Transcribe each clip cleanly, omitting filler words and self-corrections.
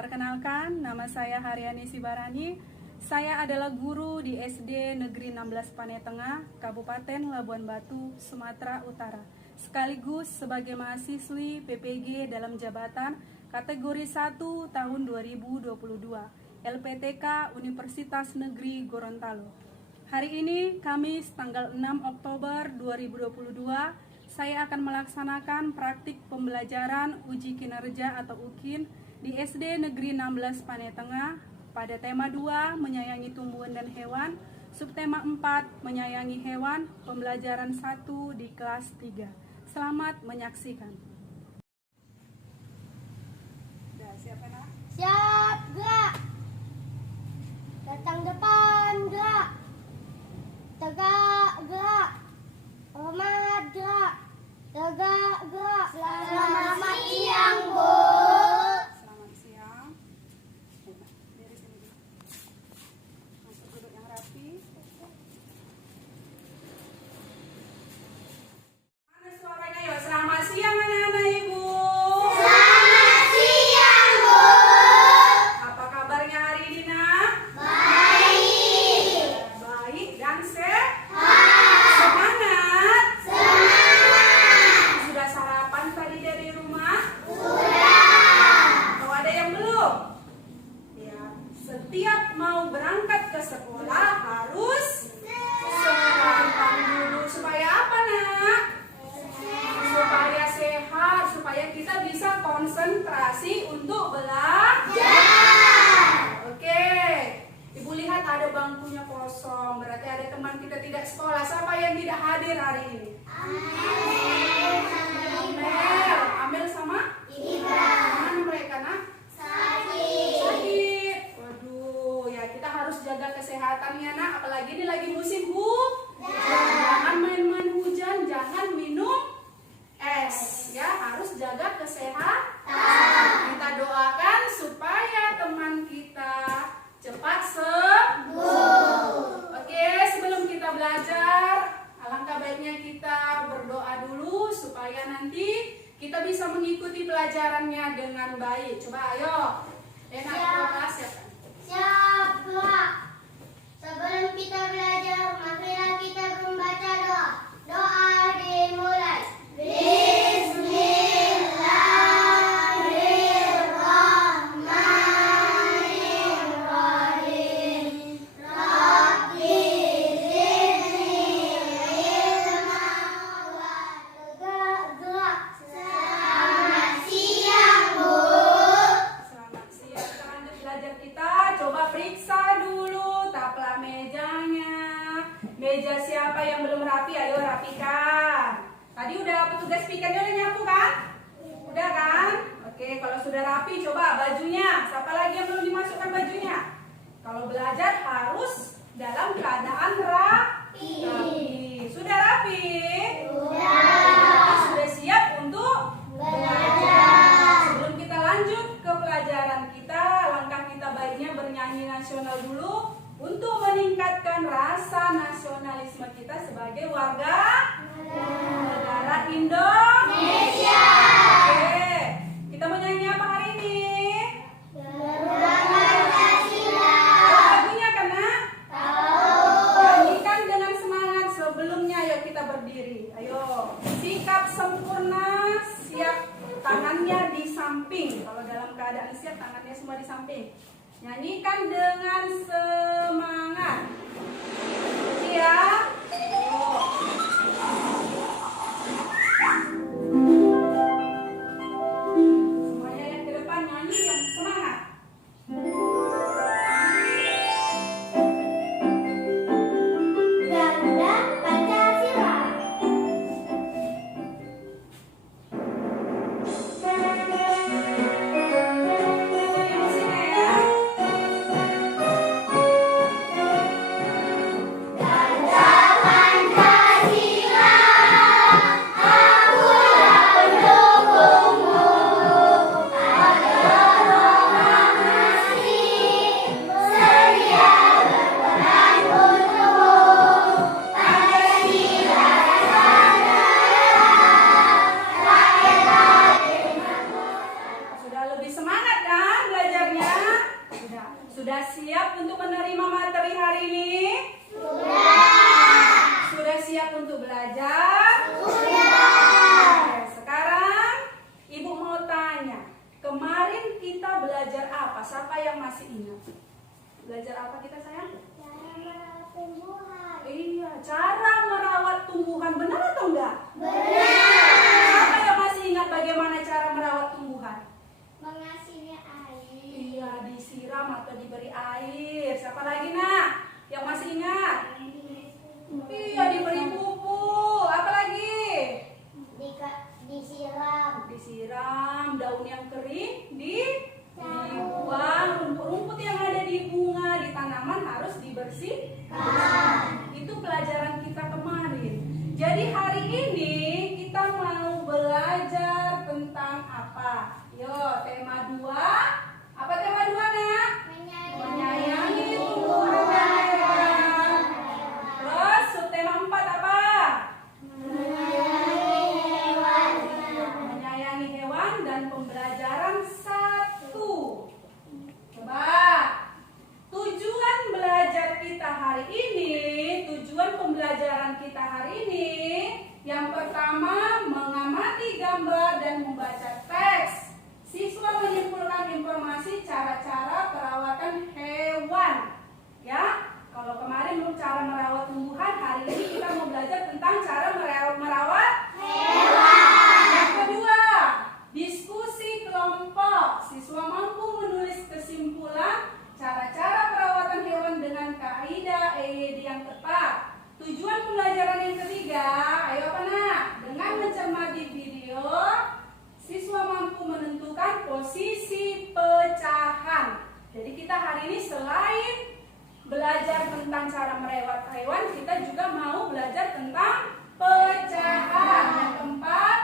Perkenalkan, nama saya Haryani Sibarani. Saya adalah guru di SD Negeri 16 Panai Tengah, Kabupaten Labuan Batu, Sumatera Utara. Sekaligus sebagai mahasiswi PPG dalam jabatan kategori 1 tahun 2022, LPTK Universitas Negeri Gorontalo. Hari ini, Kamis tanggal 6 Oktober 2022, saya akan melaksanakan praktik pembelajaran uji kinerja atau UKIN di SD Negeri 16 Panai Tengah pada tema 2 menyayangi tumbuhan dan hewan, subtema 4 menyayangi hewan, pembelajaran 1 di kelas 3. Selamat menyaksikan. Siap, nak? Siap, gerak. Datang depan, gerak. Tegak, gerak. Hormat, gerak. Tegak, gerak. Selamat siang, Bu. Selamat siang. Dari sini. Masuk duduk yang rapi. Mana suaranya yuk? Selamat siang anak-anak Ibu. Selamat siang, Bu. Apa kabarnya hari ini, nak? Baik. Baik dan sehat. Semangat. Sudah sarapan tadi dari rumah? Sudah. Kalau ada yang belum? Ya, setiap mau berangkat ke sekolah harus sarapan dulu. Supaya apa, nak? Supaya sehat, supaya kita bisa konsentrasi untuk belajar. Oke. Ibu lihat ada bangkunya kosong, berarti ada teman kita tidak sekolah. Siapa yang tidak hadir hari ini? Amel sama? Mana mereka, nak? Sakit. Waduh, ya kita harus jaga kesehatannya, nak. Apalagi ini lagi musim jangan main-main hujan, jangan minum es. Ya, harus jaga kesehatan. Kita doakan supaya teman kita cepat sembuh. Oke, sebelum kita belajar, alangkah baiknya kita berdoa dulu supaya nanti kita bisa mengikuti pelajarannya dengan baik. Coba ayo. Enak berdoa, siapa? Siap, gerak. Sebelum kita belajar, marilah kita membaca doa. Doa dimulai. Bismillahirrahmanirrahim. Rabbi zidni ilma wa tegak. Selamat siang, Bu. Selamat siang. Kita lanjut belajar kita. Coba periksa dulu taplah mejanya. Meja siapa yang belum rapi? Ayo rapikan. Tadi udah petugas pikannya udah nyapu kan? Udah kan? Oke, kalau sudah rapi coba bajunya. Siapa lagi yang belum dimasukkan bajunya? Kalau belajar harus dalam keadaan rapi. Sudah rapi? Sudah siap untuk belajar. Sebelum kita lanjut ke pelajaran kita, langkah kita baiknya bernyanyi nasional dulu untuk meningkatkan rasa nasionalisme kita sebagai warga negara Indonesia. Oke, kita mau nyanyi apa hari ini? Lagunya kan, nak? Nyanyikan dengan semangat. Sebelumnya yuk kita berdiri. Ayo, sikap sempurna, siap tangannya di samping. Kalau dalam keadaan siap, tangannya semua di samping. Nyanyikan dengan semangat. Siap? Semuanya yang ke depan nyanyi yang semangat. Garuda Pancasila. Jadi musiknya ya. Garuda Sudah siap untuk menerima materi hari ini? Sudah siap untuk belajar? Oke, sekarang Ibu mau tanya, kemarin kita belajar apa? Siapa yang masih ingat? Belajar apa kita, sayang? Cara merawat tumbuhan. Iya, cara merawat tumbuhan. Benar atau enggak? Benar. Siapa yang masih ingat bagaimana cara merawat tumbuhan? Mengasihnya air. Iya, disiram atau diberi air. Siapa lagi, Nak? Yang masih ingat? Iya, diberi pupuk. Apa lagi? Disiram. Disiram, daun yang kering dibuang, rumput-rumput yang ada di bunga, di tanaman harus dibersihkan. Itu pelajaran kita kemarin. Jadi hari ini kita mau belajar tentang apa? Yo, tema 2. Apa tema 2, Nak? Menyayangi tumbuhan dan hewan. Terus subtema 4 apa? Menyayangi hewan dan pembelajaran 1. Coba. Tujuan belajar kita hari ini, tujuan pembelajaran kita hari ini, yang pertama mengamati gambar dan membaca teks. Siswa menyimpulkan informasi cara-cara perawatan hewan. Ya, kalau kemarin belum cara merawat tumbuhan, hari ini kita mau belajar tentang cara merawat hewan. Yang kedua, diskusi kelompok. Siswa mampu menulis kesimpulan cara-cara perawatan hewan dengan kaidah EYD yang tepat. Tujuan pembelajaran yang ketiga, ayo apa, Nak? Dengan mencermati video, siswa mampu menentukan posisi pecahan. Jadi kita hari ini selain belajar tentang cara merawat hewan, kita juga mau belajar tentang pecahan. Yang keempat,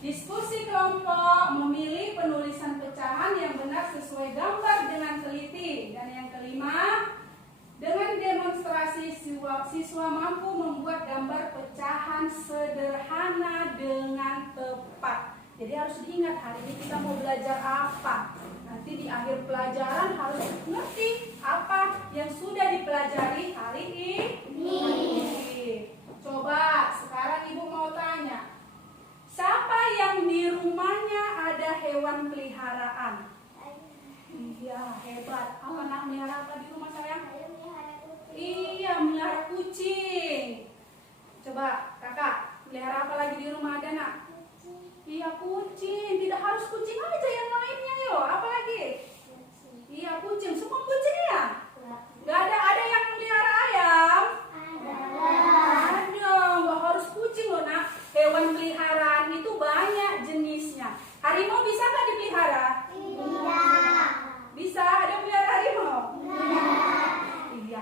diskusi kelompok, memilih penulisan pecahan yang benar sesuai gambar dengan teliti. Dan yang kelima, dengan demonstrasi siswa mampu membuat gambar pecahan sederhana dengan tepat. Jadi harus diingat hari ini kita mau belajar apa. Nanti di akhir pelajaran harus ngerti apa yang sudah dipelajari hari ini. Coba sekarang Ibu mau tanya, siapa yang di rumahnya ada hewan peliharaan? Iya, hebat. Apa, Nak? Melihara apa di rumah saya? Iya, melihara kucing. Coba kakak, melihara apa lagi di rumah ada, Nak? Iya, kucing. Tidak harus kucing aja, yang lainnya yo. Apa lagi? Iya, kucing. Semua kucing ya? Gak ada yang melihara ayam? Ada. Gak harus kucing loh, Nak. Hewan peliharaan itu banyak jenisnya. Harimau bisa nggak dipelihara? Bisa. Ada pelihara harimau? Iya.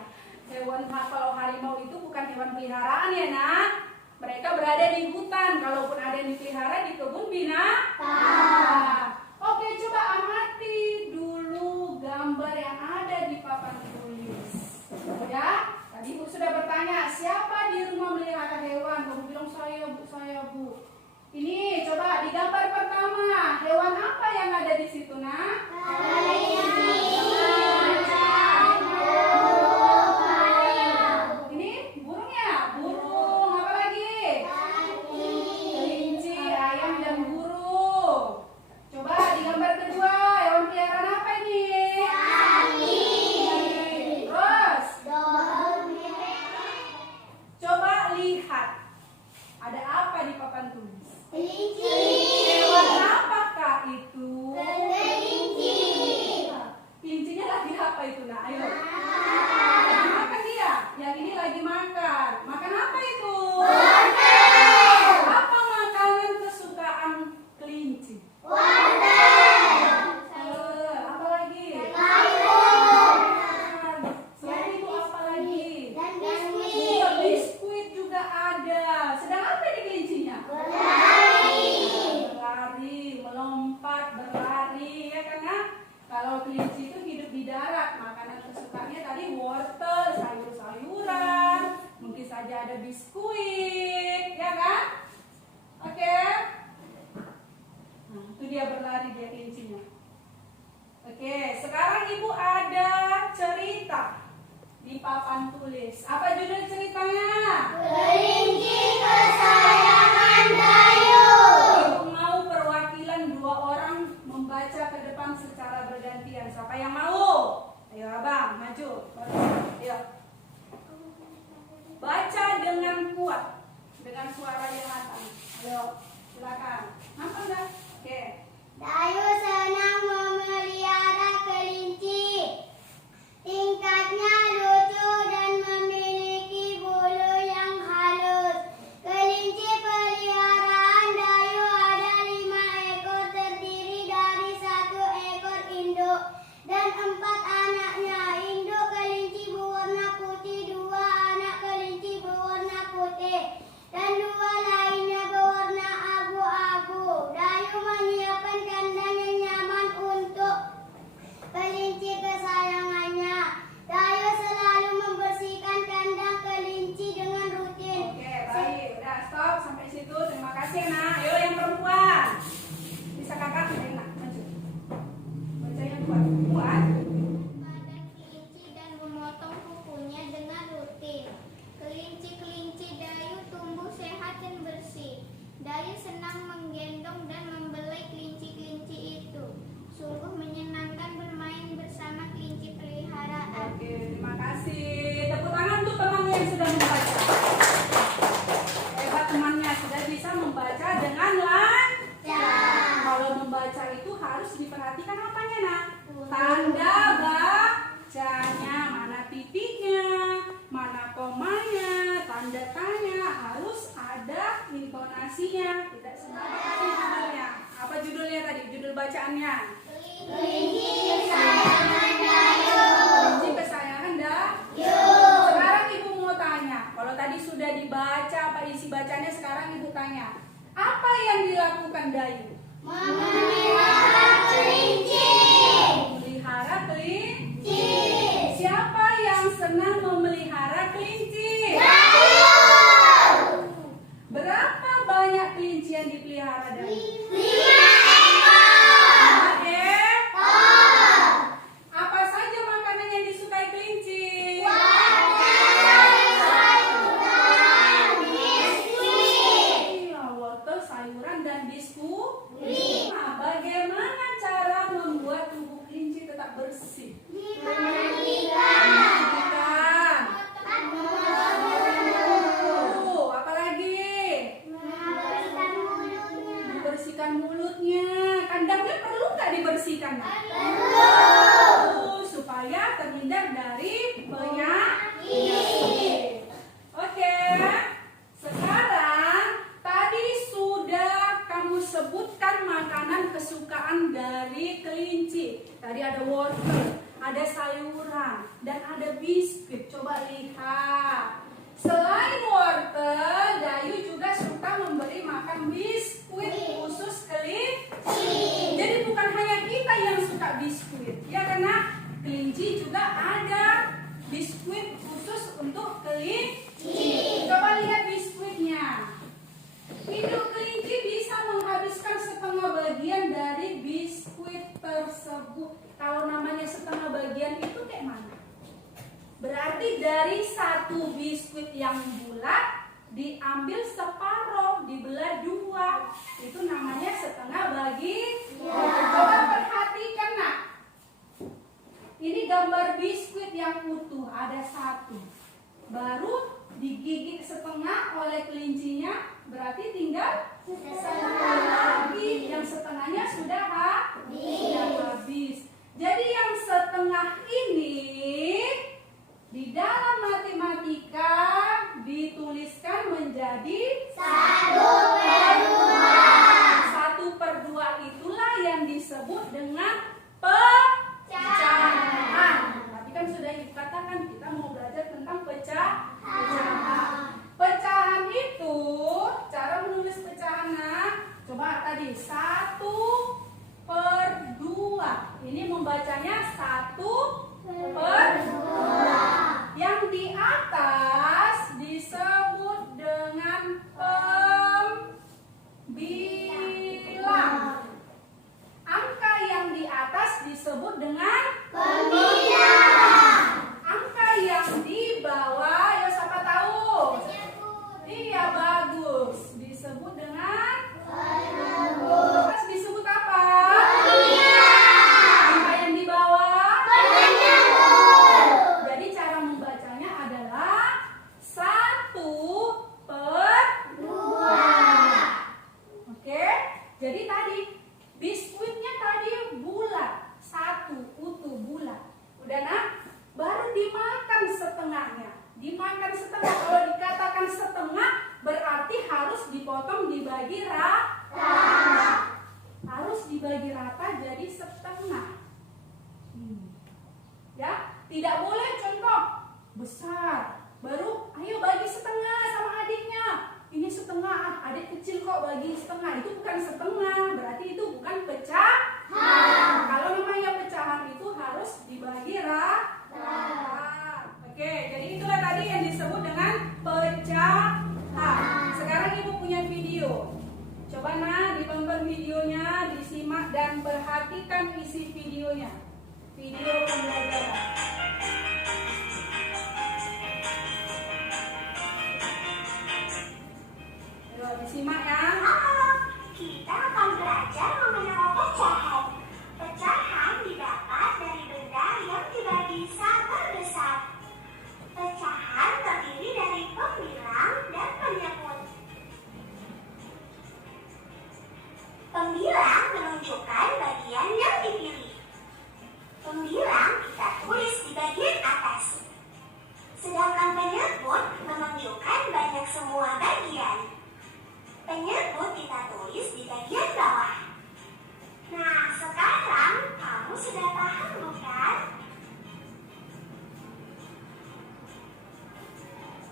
Kalau harimau itu bukan hewan peliharaan ya, Nak. Mereka berada di hutan. Kalaupun ada yang dipelihara di kebun binatang. Oke, coba amati dulu gambar yang ada di papan tulis. Ya, tadi Ibu sudah bertanya, siapa di rumah melihara hewan? Kamu bilang saya, Bu. Ini coba di gambar pertama, hewan apa yang ada di situ, Nak? Ini burung ya? Burung. Apa lagi? Kelinci, ayam, dan burung. Coba di gambar kedua, hewan peliharaan apa ini? Terus, coba lihat. Ada apa di papan tulis? Hewan apakah itu? Kelincinya lagi apa itu, Nak? Ayo. Lagi makan dia. Yang ini lagi makan. Makan apa itu? Apa makanan kesukaan kelinci? Apa lagi? Selain itu apa lagi? Iya, biskuit juga ada. Sedang apa ini kelincinya? Berlari, melompat, berlari, ya kan, Nak? Kalau kelinci itu hidup di darat, makanan kesukaannya tadi wortel, sayur-sayuran, mungkin saja ada biskuit, ya kan? Oke. Nah, itu dia berlari dia kelincinya. Oke, sekarang Ibu ada cerita di papan tulis. Apa judul ceritanya? Kelinci kesayangan Dayu. Ibu mau perwakilan 2 orang membaca ke depan secara bergantian. Siapa yang mau? Ayo abang, maju. Ayo. Baca dengan kuat, dengan suara yang lantang. Ayo, silakan. Nampak nggak? Oke. Dayu senang memelihara kelinci. Tingkatnya lucu dan memiliki bulu yang halus. Kelinci peliharaan Dayu ada 5 ekor, terdiri dari 1 ekor induk dan 4 anaknya. Induk kelinci berwarna putih, 2 anak kelinci berwarna putih, dan 2 lainnya berwarna abu-abu. Dayu menyiapkan kandang yang nyaman untuk kelinci kesayangannya. Dayu selalu membersihkan kandang kelinci dengan rutin. Oke, baik. Udah stop sampai situ. Terima kasih, Nak. Ayo yang perempuan. Bisa kakak? Ayo, Nak. Maju. Baca yang kuat. Kuat. Pada kelinci dan memotong kukunya dengan rutin. Kelinci-kelinci Dayu tumbuh sehat dan bersih. Dayu senang menggendong dan membelai kelinci-kelinci itu. Sungguh menyenangkan bermain bersama kelinci peliharaan. Oke, terima kasih. Tepuk tangan untuk temannya yang sudah membaca. Hebat temannya, sudah bisa membaca dengan lancar. Kalau membaca itu harus diperhatikan apanya, Nak? Tanda bacanya, mana titiknya, mana komanya, tanda tanya, harus ada intonasinya. Tidak sembarangan judulnya. Apa judulnya tadi? Judul bacaannya? Kelinci kesayangan Dayu. Kelinci kesayangan Dayu. Sekarang ibu mau tanya. Kalau tadi sudah dibaca apa isi bacanya, sekarang ibu tanya. Apa yang dilakukan Dayu? Memelihara kelinci. Memelihara kelinci. Kelinci. Siapa yang senang memelihara kelinci? Dayu. Berapa banyak kelinci yang dipelihara Dayu? 5 ekor. 5 ekor. Apa saja makanan yang disukai kelinci? Iya, wortel, sayuran, dan biskuit. Nah, bagaimana cara membuat tubuh kelinci tetap bersih? Mandikan. Apa lagi? Dibersihkan mulutnya. Kandangnya perlu nggak dibersihkan? Perlu. Supaya terhindar dari penyakit. Oke. Sekarang tadi sudah kamu sebutkan makanan kesukaan dari kelinci. Tadi ada wortel, ada sayuran, dan ada biskuit. Coba lihat. Selain wortel, Dayu juga suka memberi makan biskuit khusus kelinci. Jadi bukan hanya kita yang suka biskuit, ya, karena kelinci juga ada biskuit khusus untuk kelinci. Coba lihat biskuitnya. Induk kelinci bisa menghabiskan setengah bagian dari biskuit tersebut. Kalau namanya setengah bagian itu kayak mana? Berarti dari 1 biskuit yang bulat diambil separuh, dibelah 2. Itu namanya setengah bagian. Coba perhatikan, Nak. Ini gambar biskuit yang utuh, ada 1. Baru digigit setengah oleh kelincinya, berarti tinggal setengah lagi. Yang setengahnya sudah habis. Jadi yang setengah ini di dalam matematika dituliskan menjadi 1/2. 1/2 itulah yang disebut dengan pecahan. Tapi kan sudah dikatakan kita mau belajar tentang pecahan. Pecahan itu, cara menulis pecahan, coba tadi 1/2. Ini membacanya 1/2. dimakan setengah. Kalau dikatakan setengah berarti harus dipotong dibagi rata. Harus dibagi rata jadi setengah. Ya, tidak boleh contoh besar. Baru ayo bagi setengah sama adiknya. Ini setengah, adik kecil kok bagi setengah. Itu bukan setengah, berarti itu bukan pecahan. Kalau namanya pecahan itu harus dibagi rata. Oke, jadi itulah tadi yang disebut dengan pecahan. Sekarang ibu punya video. Coba ditonton videonya, disimak dan perhatikan isi videonya. Video pembelajaran. Ayo disimak ya. Kita akan belajar mengenal pecahan. Pecahan didapat dari benda yang dibagi sama besar. Pecahan terdiri dari pembilang dan penyebut. Pembilang menunjukkan bagian yang dipilih. Pembilang kita tulis di bagian atas. Sedangkan penyebut menunjukkan banyak semua bagian. Penyebut kita tulis di bagian bawah. Nah, sekarang kamu sudah paham bukan?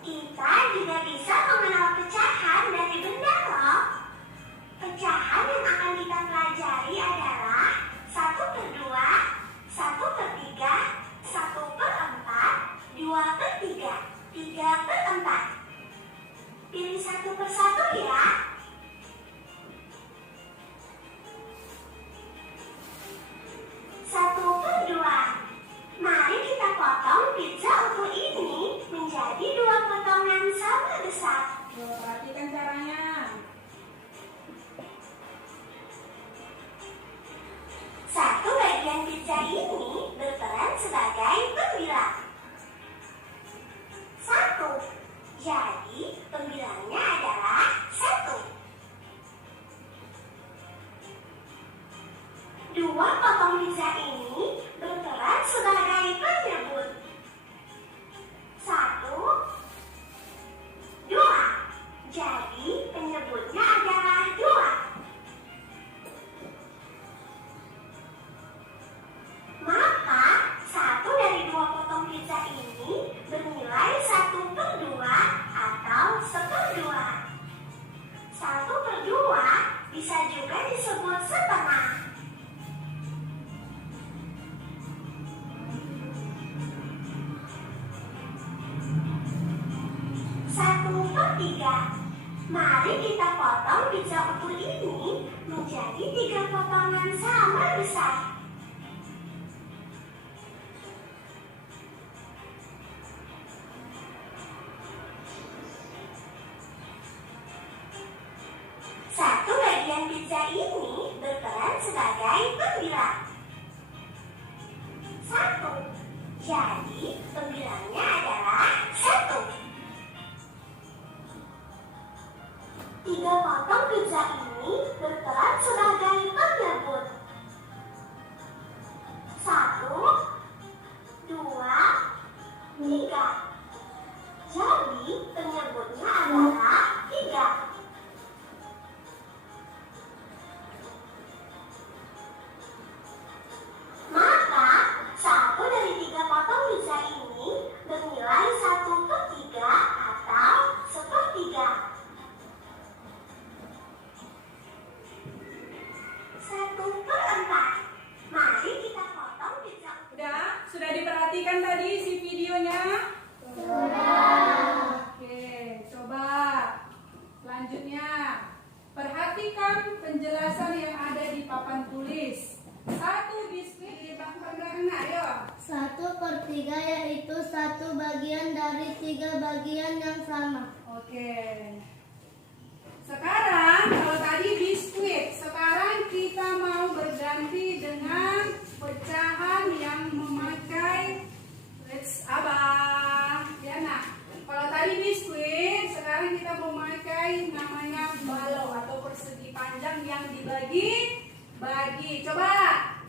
Kita juga bisa mengenal pecahan dari benda loh. Pecahan yang akan kita pelajari adalah 1/2, 1/3, 1/4, 2/3, 3/4. Pilih satu persatu ya. Satu per dua. Mari kita potong pizza utuh ini menjadi 2 potongan sama besar. Perhatikan caranya. Satu bagian pizza ini berperan sebagai pembilang. 1. Jadi pembilangnya adalah 1. 2 potong pizza ini berperan sebagai penyebut. 1, 2. Jadi penyebutnya adalah 2. Maka 1 dari 2 potong pizza ini bernilai 1/2 atau 1/2. 1/2 bisa juga disebut setengah. 1/3. Mari kita potong pizza utuh ini menjadi 3 potongan sama besar. 1 bagian pizza ini berperan sebagai pembilang. 1. Jadi pembilangnya adalah 1. 3 potong pizza ini berperan sebagai penyebut. 1, 2, 3. Jadi penyebutnya adalah 3. Maka 1 dari 3 potong pizza ini bernilai 1/3 atau 1/3. 1/4. Mari kita potong pizza. Sudah diperhatikan tadi si videonya? Oke, coba selanjutnya perhatikan penjelasan yang ada di papan tulis. 1 biskuit di Bang Panggarna, ayo. 1/3 yaitu 1 bagian dari 3 bagian yang sama. Oke. Sekarang kalau tadi biskuit, sekarang kita mau berganti dengan pecahan yang memakai abang. Ya nah, kalau tadi biskuit, sekarang kita memakai namanya balok atau persegi panjang yang dibagi. Coba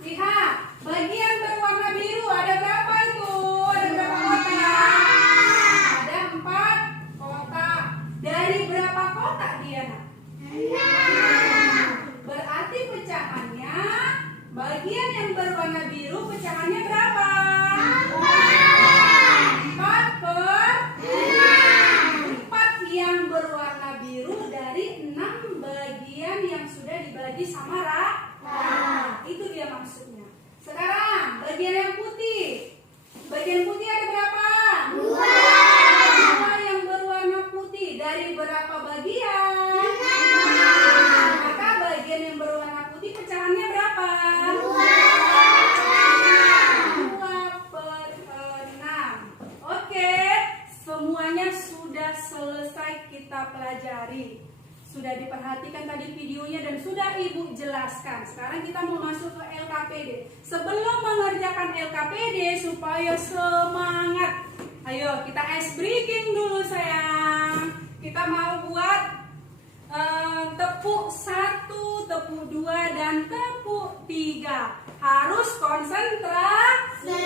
lihat, bagian berwarna biru ada berapa itu? Ada berapa kotak? Ada selesai kita pelajari. Sudah diperhatikan tadi videonya dan sudah Ibu jelaskan. Sekarang kita mau masuk ke LKPD. Sebelum mengerjakan LKPD supaya semangat, ayo kita ice breaking dulu sayang. Kita mau buat tepuk 1, tepuk 2, dan tepuk 3. Harus konsentrasi.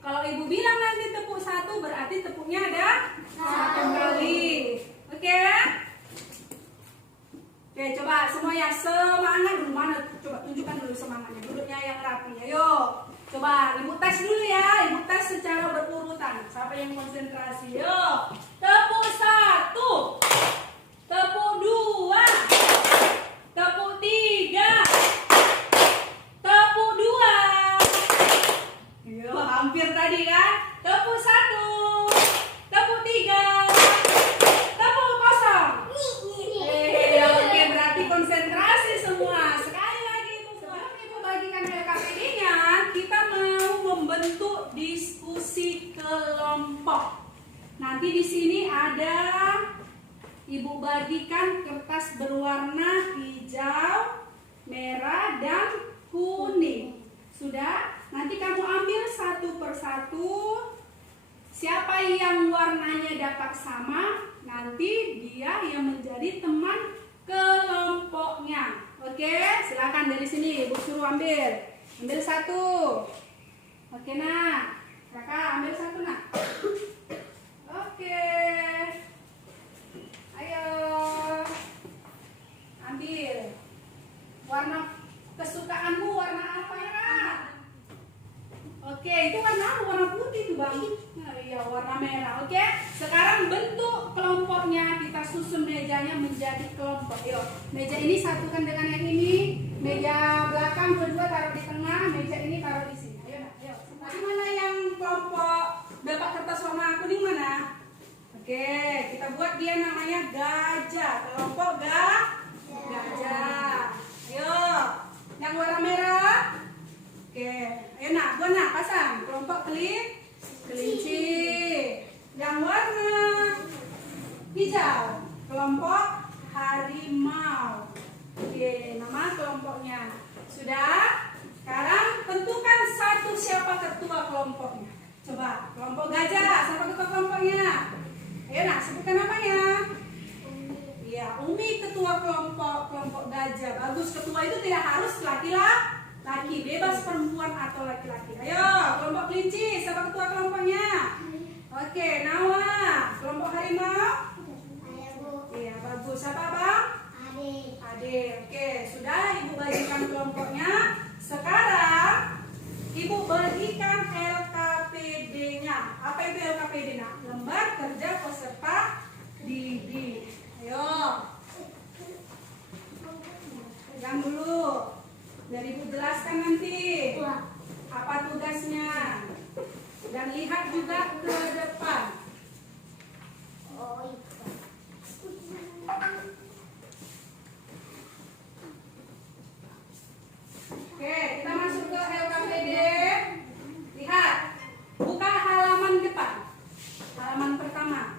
Kalau Ibu bilang nanti tepuk 1, berarti tepuknya ada 1 kali. Oke? Oke, coba semua ya semangat dulu. Mana? Coba tunjukkan dulu semangatnya. Duduknya yang rapi. Ayo. Coba Ibu tes dulu ya. Ibu tes secara berurutan. Siapa yang konsentrasi? Yo. Tepuk 1. Tepuk 2. Tepuk 3. Tepuk 2. Yo, hampir tadi kan? Tepuk 1. Tepuk 3. Tepuk kosong. Oke, berarti konsentrasi semua. Sekali lagi itu sebelum Ibu bagikan LKPD-nya, kita mau membentuk diskusi kelompok. Nanti di sini ada Ibu bagikan kertas berwarna hijau, merah, dan kuning. Sudah? Nanti kamu ambil satu persatu. Siapa yang warnanya dapat sama, nanti dia yang menjadi teman kelompoknya. Oke, silakan dari sini Ibu suruh ambil. Ambil satu. Oke nak. Kakak ambil satu nak. Oke. Ayo. Ambil. Warna kesukaanmu warna apa nak? Oke, itu warna putih tuh bang. Nah, iya warna merah. Oke, sekarang bentuk kelompoknya, kita susun mejanya menjadi kelompok. Yuk, meja ini satukan dengan yang ini. Meja belakang kedua taruh di tengah. Meja ini taruh di sini. Ayo nak, ayo. Tadi mana yang kelompok dapat kertas warna kuning mana? Oke, kita buat dia namanya gajah. Kelompok gajah. Ayo, yang warna merah. Oke, ayo nak, buat nak, pasang kelompok kelinci. Yang warna hijau, kelompok harimau. Oke, nama kelompoknya sudah. Sekarang tentukan satu siapa ketua kelompoknya. Coba, kelompok gajah, siapa ketua kelompoknya? Ayo nak, sebutkan namanya. Iya, Umi ketua kelompok gajah. Bagus, ketua itu tidak harus laki-laki, bebas perempuan atau laki-laki. Ayo, kelompok kelinci, siapa ketua kelompoknya? Oke, Nawa, kelompok harimau? Iya, bagus. Siapa bang? Ade. Oke, sudah Ibu bagikan kelompoknya. Sekarang Ibu bagikan LKPD-nya. Apa itu LKPD-nya? Lembar kerja peserta didik. Ayo. Pegang dulu. Dari Ibu jelaskan nanti apa tugasnya. Dan lihat juga ke depan. Oke, kita masuk ke LKPD. Lihat, buka halaman depan. Halaman pertama.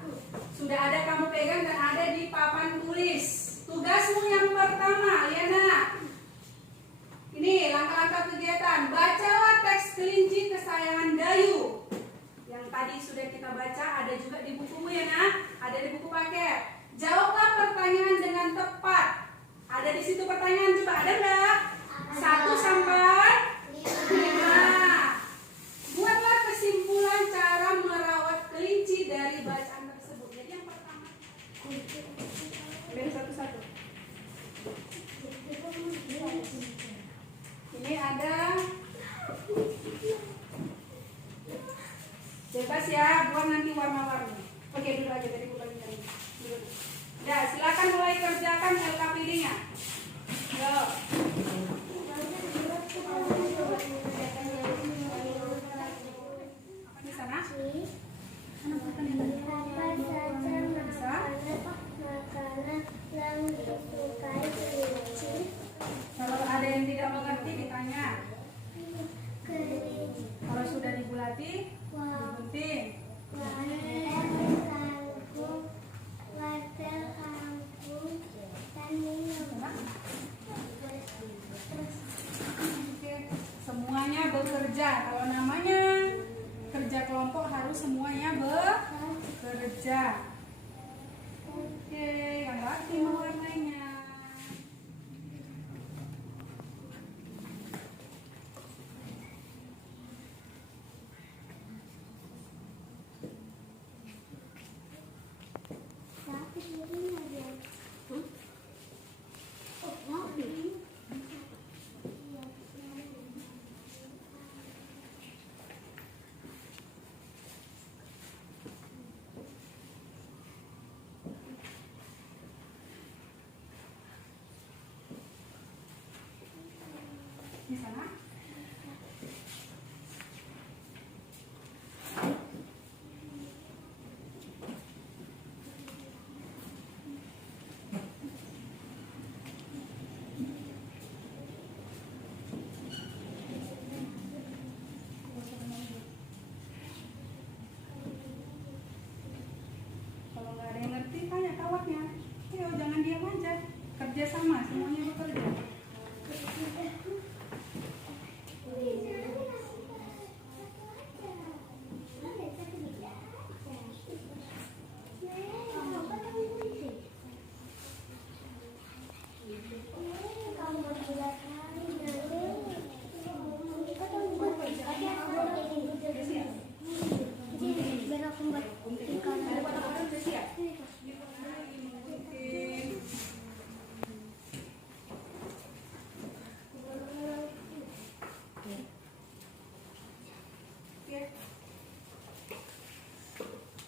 Sudah ada kamu pegang dan ada di papan tulis. Tugasmu yang pertama, Liana. Ini langkah-langkah kegiatan. Bacalah teks kelinci kesayangan Dayu. Yang tadi sudah kita baca, ada juga di bukumu ya nak. Ada di buku paket. Jawablah pertanyaan dengan tepat. Ada di situ pertanyaan, coba ada enggak? 1 sampai 5. Buatlah kesimpulan cara merawat kelinci dari bacaan tersebut. Jadi yang pertama, dari satu-satu. Ini ada bebas ya, buat nanti warna-warni. Oke, dulu aja dari buku ini. Ya, silakan mulai kerjakan LKPD-nya. Yo. Apa di sana? Kalau ada yang tidak mengerti ditanya. Kalau sudah dibulati, digunting. di sana. Kalau nggak ada yang ngerti, tanya kawannya. Ayo, jangan diam aja. Kerja sama, semuanya bekerja.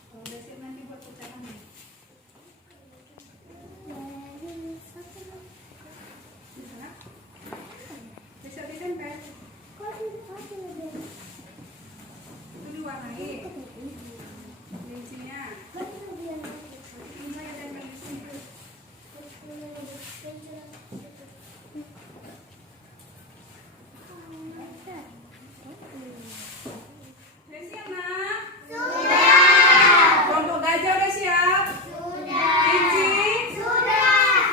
Kalau udah siap nanti buat pecahannya. Di sana. Bisa ditempel. Itu diwarnai. Kelincinya. Ini saya tempel di sini. Udah siap, Nak? Kelompok gajah udah siap? Kelinci?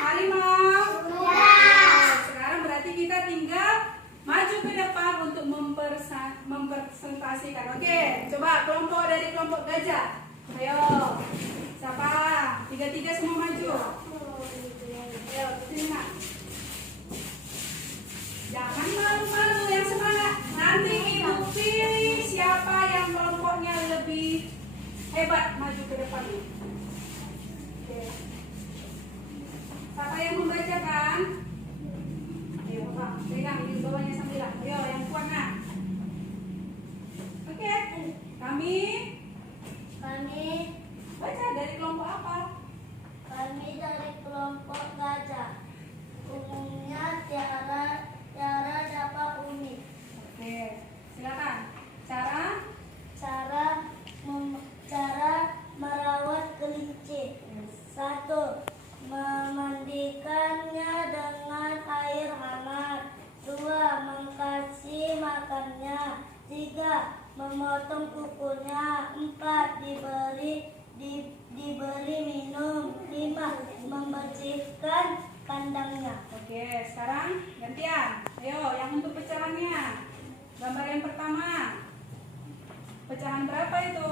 Harimau? Sekarang berarti kita tinggal maju ke depan untuk mempresentasikan. Oke, coba kelompok dari kelompok gajah. Ayo, siapa? Tiga-tiga semua maju. Ayo, sini, Nak. Jangan malu-malu, yang semangat. Nanti ibu pilih siapa yang kelompoknya lebih hebat maju ke depan. Oke. Siapa yang membacakan? Ayo, Bapak, pegang di bawahnya sambil. Ayo, yang kuat, Nak. Oke. Kami baca dari kelompok apa? Kami dari kelompok gajah. Umumnya tiara dapat unik. Oke, silakan. Cara merawat kelinci. 1. Memandikannya dengan air hangat. 2. Mengkasih makannya. 3. Memotong kukunya. 4. Diberi minum. 5. Membersihkan kandangnya. Oke, sekarang gantian. Ayo, yang untuk pecahannya. Gambar yang pertama. Pecahan berapa itu?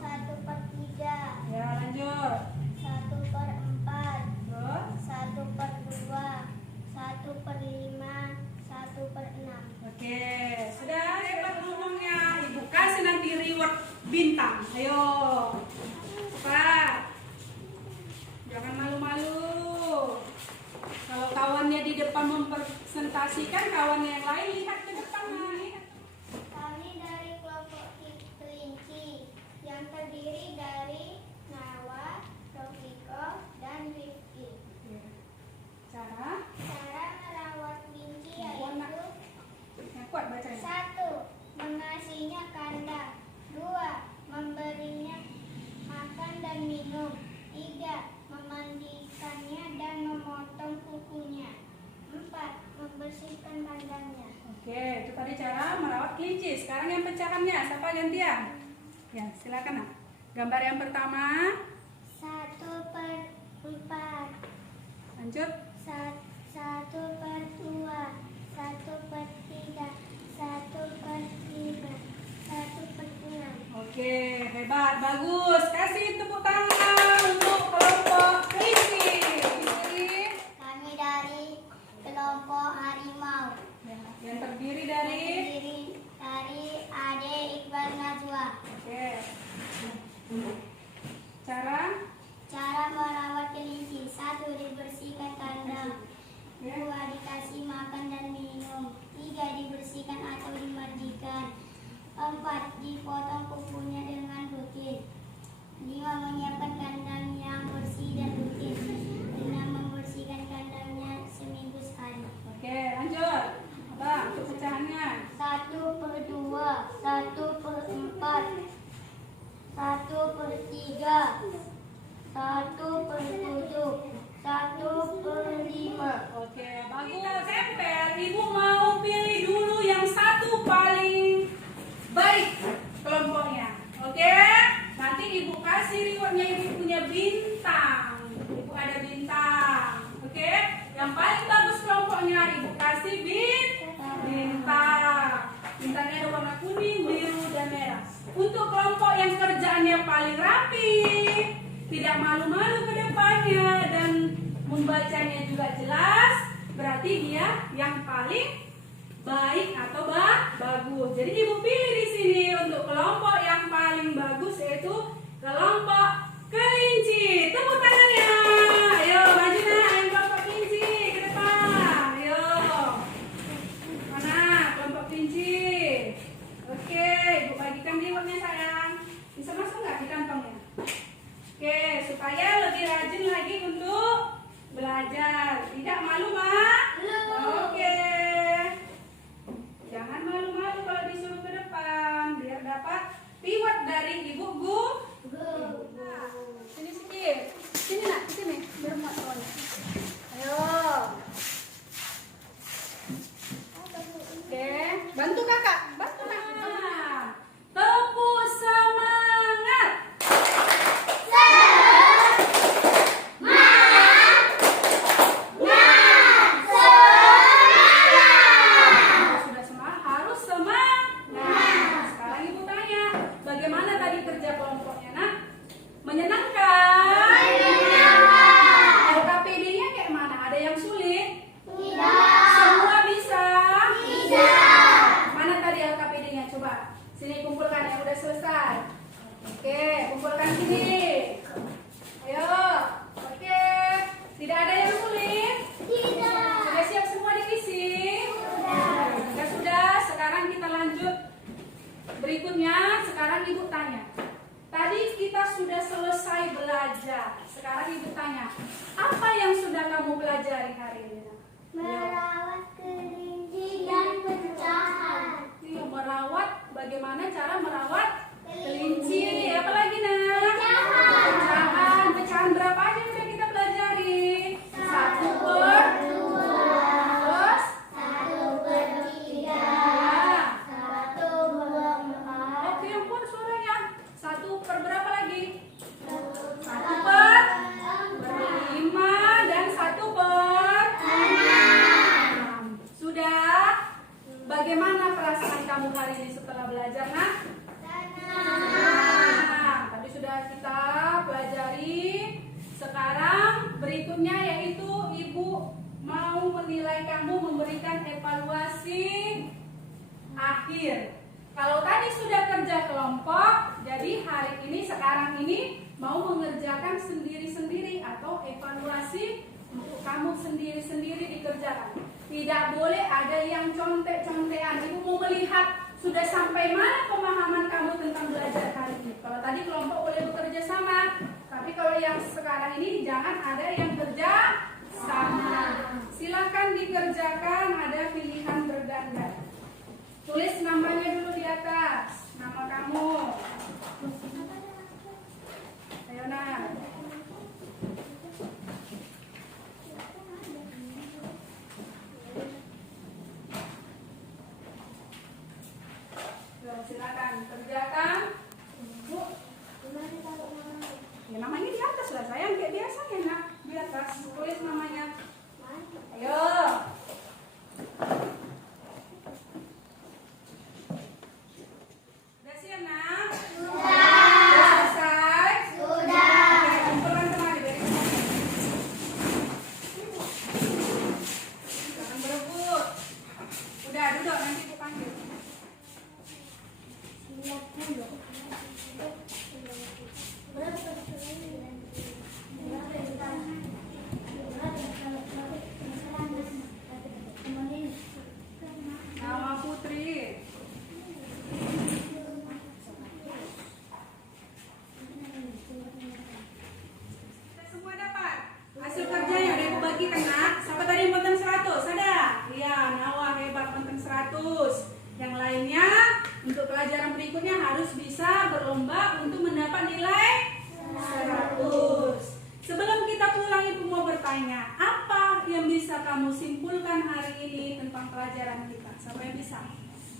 1/3. Ya, lanjut. 1/4. Terus? 1/2. 1/5. 1/6. Oke, sudah hebat ngomongnya. Ibu kasih nanti reward bintang. Ayo, cepat. Jangan malu-malu. Kalau kawannya di depan mempresentasikan, kawannya yang lain lihat ke depan. Lihat. Kami dari kelompok kelinci yang terdiri dari Nawa, Rofiko, dan Rifki. Cara Cara merawat kelinci yang yaitu kuat bacanya. 1. Mengasihinya kandang. 2. Memberinya makan dan minum. 3. Memandikannya dan memotong kukunya. 4. Membersihkan kandangnya. Oke, itu tadi cara merawat kelinci. Sekarang yang pecahannya, siapa gantian? Ya, silakan, Nak. Gambar yang pertama. 1/4. Lanjut. 1/2. 1/3. 1/5. 1/6. Oke, hebat, bagus. Kasih tepuk tangan untuk kelompok kelinci. Kami dari kelompok harimau. Ya, yang terdiri dari. Dari Ade Iqbal Najwa. Oke. Cara. Cara merawat kelinci. 1. Dibersihkan kandang. 2. Dikasih makan dan minum. 3. Dibersihkan atau dimandikan. 4. Dipotong kukunya dengan rutin. 5. Menyiapkan kandang yang bersih dan rutin. 6. Membersihkan kandangnya seminggu sekali. Oke, lanjut. Abang, untuk bintang. Ibu ada bintang. Oke? Yang paling bagus kelompoknya Ibu kasih bintang. Bintangnya ada warna kuning, biru, dan merah. Untuk kelompok yang kerjaannya paling rapi, tidak malu-malu ke depannya, dan membacanya juga jelas, berarti dia yang paling baik atau bagus. Jadi Ibu pilih di sini untuk kelompok yang paling bagus, yaitu kelompok kelinci. Tepuk tangannya. Ayo maju nak, yang kelompok kelinci ke depan. Ayo. Mana kelompok kelinci? Oke, Ibu bagikan rewardnya sayang. Bisa masuk nggak di kantongnya? Oke, supaya lebih rajin lagi untuk belajar. Tidak malu, Mak? Oke. Jangan malu-malu kalau disuruh ke depan, biar dapat reward dari Ibu guru. Sini sedikit. Sini nak, sini. Biar muat soalnya. Ayo. Oke, bantu kakak. Bantu kakak. Tepuk semangat. Sudah semangat, harus semangat. Sekarang Ibu tanya, bagaimana tadi kerja kelompoknya, nak? Menyenangkan? LKPD-nya kayak mana? Ada yang sulit? Semua bisa? Mana tadi LKPD-nya? Coba sini kumpulkan yang udah selesai. Oke, kumpulkan sini. Ayo. Oke. Tidak ada yang sulit? Sudah siap semua diisi? Sudah. Sekarang kita lanjut. Berikutnya, sekarang Ibu tanya. Tadi kita sudah selesai belajar. Sekarang Ibu tanya, apa yang sudah kamu pelajari hari ini? Merawat kelinci dan pecahan. Iya, merawat. Bagaimana cara merawat kelinci? Apalagi nak? Pecahan. Pecahan berapa aja yang sudah kita pelajari? 1/2. Terus? 1/3. 1/4. Oke, yang pun suaranya. 1/berapa lagi? 1/5 dan 1/6. Sudah? Bagaimana perasaan kamu hari ini setelah belajar, nak? Nah, tadi sudah kita pelajari. Sekarang berikutnya yaitu Ibu mau menilai kamu, memberikan evaluasi akhir. Kalau tadi sudah kerja kelompok, jadi hari ini, sekarang ini mau mengerjakan sendiri-sendiri atau evaluasi untuk kamu sendiri-sendiri dikerjakan. Tidak boleh ada yang contek-contekan. Ibu mau melihat sudah sampai mana pemahaman kamu tentang belajar hari ini. Kalau tadi kelompok boleh bekerja sama, tapi kalau yang sekarang ini jangan ada yang kerja sama. Silakan dikerjakan, ada pilihan berganda. Tulis namanya dulu di atas, nama kamu. Ayo nak. Silakan kerjakan. Bu, ya namanya di atas lah sayang, kayak biasanya nak, di atas. Tulis namanya. Ayo. Udah siap nak? Sudah selesai? Oke, kumpulkan semua di bawah. Jangan berebut. Udah duduk, nanti aku panggil. Nama Putri. Kita semua dapat hasil kerjanya, udah aku bagikan nak. Siapa tadi yang konten 100? Ada? Iya, Nawa hebat konten 100. Yang lainnya untuk pelajaran berikutnya harus bisa berlomba untuk mendapat nilai 100. Sebelum kita pulang, Ibu mau bertanya, apa yang bisa kamu simpulkan hari ini tentang pelajaran kita? Siapa yang bisa?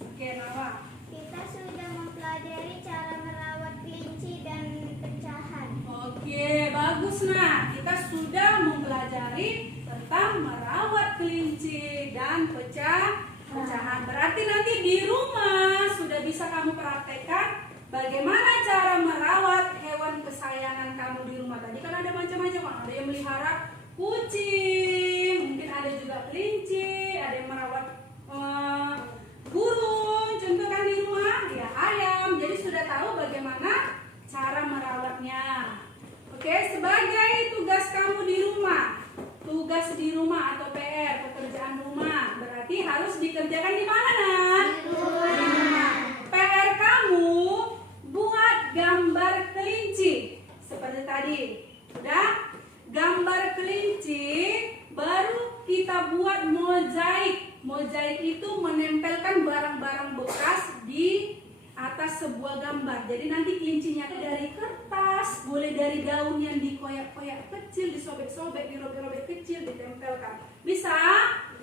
Oke, Nawa. Kita sudah mempelajari cara merawat kelinci dan pecahan. Oke, bagus. bagus. Nah, kita sudah mempelajari tentang merawat kelinci dan pecahan. Berarti nanti di rumah sudah bisa kamu praktekkan bagaimana cara merawat hewan kesayangan kamu di rumah. Tadi kan ada macam-macam, ada yang melihara kucing, mungkin ada juga kelinci, ada yang merawat burung, contoh kan di rumah, ya ayam. Jadi sudah tahu bagaimana cara merawatnya. Oke, sebagai tugas kamu di rumah, tugas di rumah atau PR, pekerjaan rumah, berarti harus dikerjakan di mana, Nak? Di rumah. PR kamu buat gambar kelinci seperti tadi. Udah? Gambar kelinci, baru kita buat mozaik. Mozaik itu menempelkan barang-barang bekas di atas sebuah gambar. Jadi nanti kelincinya dari kertas, boleh dari daun yang dikoyak-koyak kecil, disobek-sobek, dirobek-robek kecil, ditempelkan. Bisa?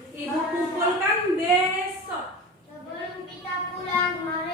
Ibu kumpulkan besok. Sebelum kita pulang, mari